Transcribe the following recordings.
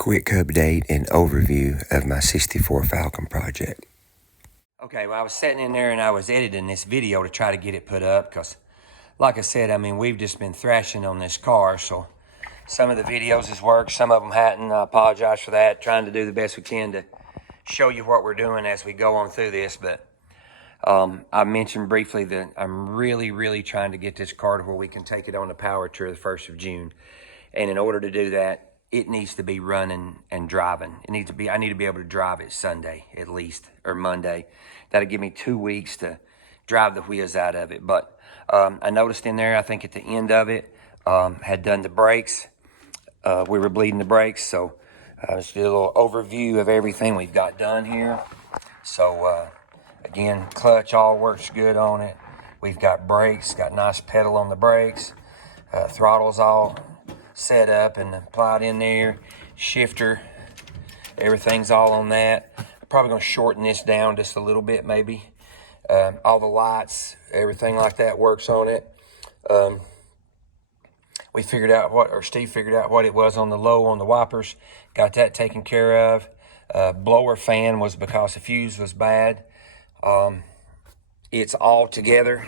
Quick update and overview of my 64 Falcon project. Okay, well, I was sitting in there and I was editing this video to try to get it put up because, like I said, I mean, we've just been thrashing on this car, so some of the videos has worked, some of them hadn't. I apologize for that, trying to do the best we can to show you what we're doing as we go on through this, but I mentioned briefly that I'm really trying to get this car to where we can take it on the power tour the 1st of June, and in order to do that, it needs to be running and driving. I need to be able to drive it Sunday at least, or Monday. That'll give me 2 weeks to drive the wheels out of it. But I noticed in there, I think at the end of it, had done the brakes. We were bleeding the brakes, so just do a little overview of everything we've got done here. So again, clutch all works good on it. We've got brakes, got nice pedal on the brakes. Throttle's all set up and applied in there. Shifter, everything's all on that. I'm probably going to shorten this down just a little bit maybe. All the lights, everything like that works on it. We figured out Steve figured out what it was on the low on the wipers. Got that taken care of. Blower fan was because the fuse was bad. It's all together.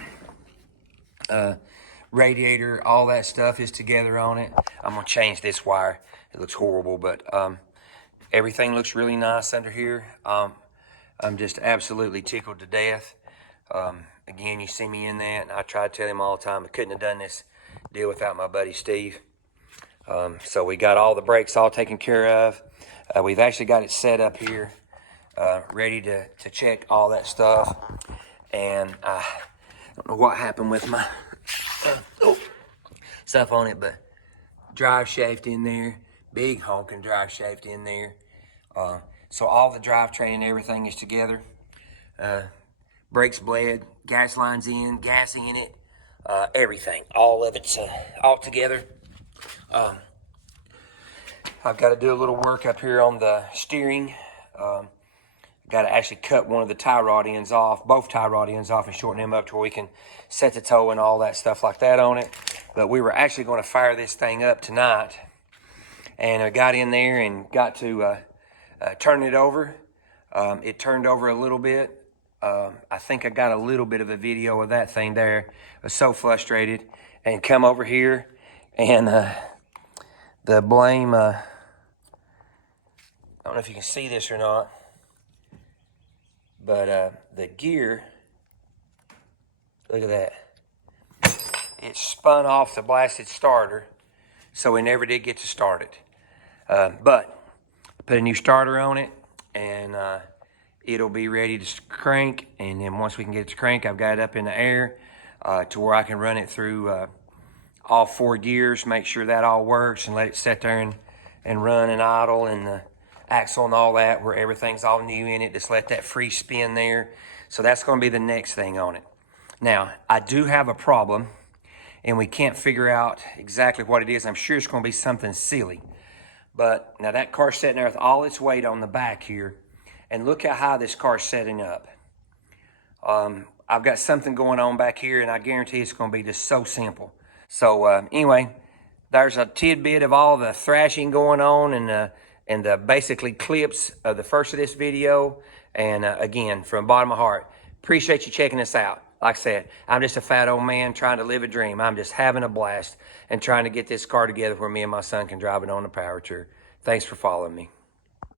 Radiator, all that stuff is together on it. I'm gonna change this wire. It looks horrible, but everything looks really nice under here. I'm just absolutely tickled to death. Again, you see me in that, and I try to tell him all the time I couldn't have done this deal without my buddy Steve. So we got all the brakes all taken care of. We've actually got it set up here, ready to check all that stuff. And I don't know what happened with my stuff on it, but drive shaft in there, big honking drive shaft in there. So all the drivetrain and everything is together. Brakes bled, gas lines in, gas in it, everything, all of it's all together. I've got to do a little work up here on the steering. Got to actually cut one of the tie rod ends off, both tie rod ends off, and shorten them up to where we can set the toe and all that stuff like that on it. But we were actually going to fire this thing up tonight, and I got in there and got to turn it over. It turned over a little bit. I think I got a little bit of a video of that thing there. I was so frustrated, and come over here, and the blame, I don't know if you can see this or not, but the gear, look at that. It spun off the blasted starter, so we never did get to start it. But put a new starter on it, and it'll be ready to crank. And then once we can get it to crank, I've got it up in the air to where I can run it through all 4 gears, make sure that all works, and let it sit there and run and idle, and the axle and all that, where everything's all new in it. Just let that free spin there. So that's going to be the next thing on it. Now, I do have a problem, and we can't figure out exactly what it is. I'm sure it's going to be something silly. But now that car's sitting there with all its weight on the back here, and look how high this car's setting up. I've got something going on back here, and I guarantee it's going to be just so simple. So anyway, there's a tidbit of all the thrashing going on, and the basically clips of the first of this video. And again, from the bottom of my heart, appreciate you checking this out. Like I said, I'm just a fat old man trying to live a dream. I'm just having a blast and trying to get this car together where me and my son can drive it on the power tour. Thanks for following me.